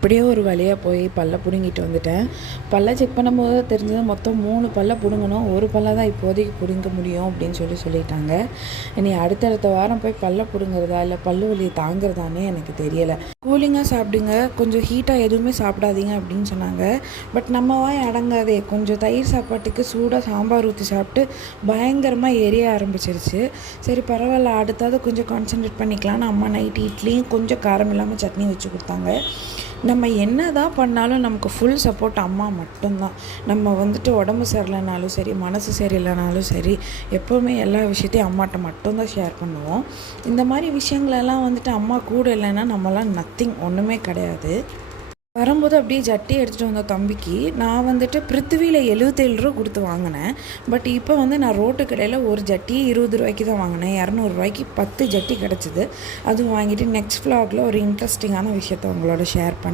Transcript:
அப்படியே ஒரு வழியாக போய் பல்ல பிடுங்கிட்டு வந்துட்டேன். பல்ல செக் பண்ணும்போது தெரிஞ்சது மொத்தம் 3 பல்ல பிடுங்கணும். ஒரு பல்ல தான் இப்போதைக்கு பிடுங்க முடியும் அப்படின்னு சொல்லிட்டாங்க. இனி அடுத்தடுத்த வாரம் போய் பல்ல பிடுங்குறதா இல்லை பல்லு வலியை தாங்கிறதானே எனக்கு தெரியலை. கூலிங்காக சாப்பிடுங்க, கொஞ்சம் ஹீட்டாக எதுவுமே சாப்பிடாதீங்க அப்படின்னு சொன்னாங்க. பட் நம்ம வாய் அடங்காதே. கொஞ்சம் தயிர் சாப்பாட்டுக்கு சூடாக சாம்பார் ஊற்றி சாப்பிட்டு பயங்கரமாக எரிய ஆரம்பிச்சிருச்சு. சரி பரவாயில்ல, அடுத்தாவது கொஞ்சம் கான்சன்ட்ரேட் பண்ணிக்கலான்னு அம்மா நைட் இட்லியும் கொஞ்சம் காரம் இல்லாமல் சட்னி வச்சு கொடுத்தாங்க. நம்ம என்ன தான் பண்ணாலும் நமக்கு ஃபுல் சப்போர்ட் அம்மா மட்டும்தான். நம்ம உடம்பு சரியில்லைனாலும் சரி, மனசு சரியில்லைனாலும் சரி, எப்போவுமே எல்லா விஷயத்தையும் அம்மாட்ட மட்டும்தான் ஷேர் பண்ணுவோம். இந்த மாதிரி விஷயங்களெல்லாம் அம்மா கூட இல்லைன்னா நம்மளாம் நத்திங், ஒன்றுமே கிடையாது. வரும்போது அப்படியே ஜட்டி எடுத்துகிட்டு வந்த தம்பிக்கு நான் பிருத்திவியில் 77 ரூபா கொடுத்து வாங்கினேன். பட் இப்போ நான் ரோட்டு கடையில் ஒரு ஜட்டியே 20 ரூபாய்க்கு தான் வாங்கினேன். 200 ரூபாய்க்கு 10 ஜட்டி கிடச்சிது. அதுவும் வாங்கிட்டு நெக்ஸ்ட் vlogல ஒரு இன்ட்ரெஸ்டிங்கான விஷயத்த உங்களோட ஷேர் பண்ணேன்.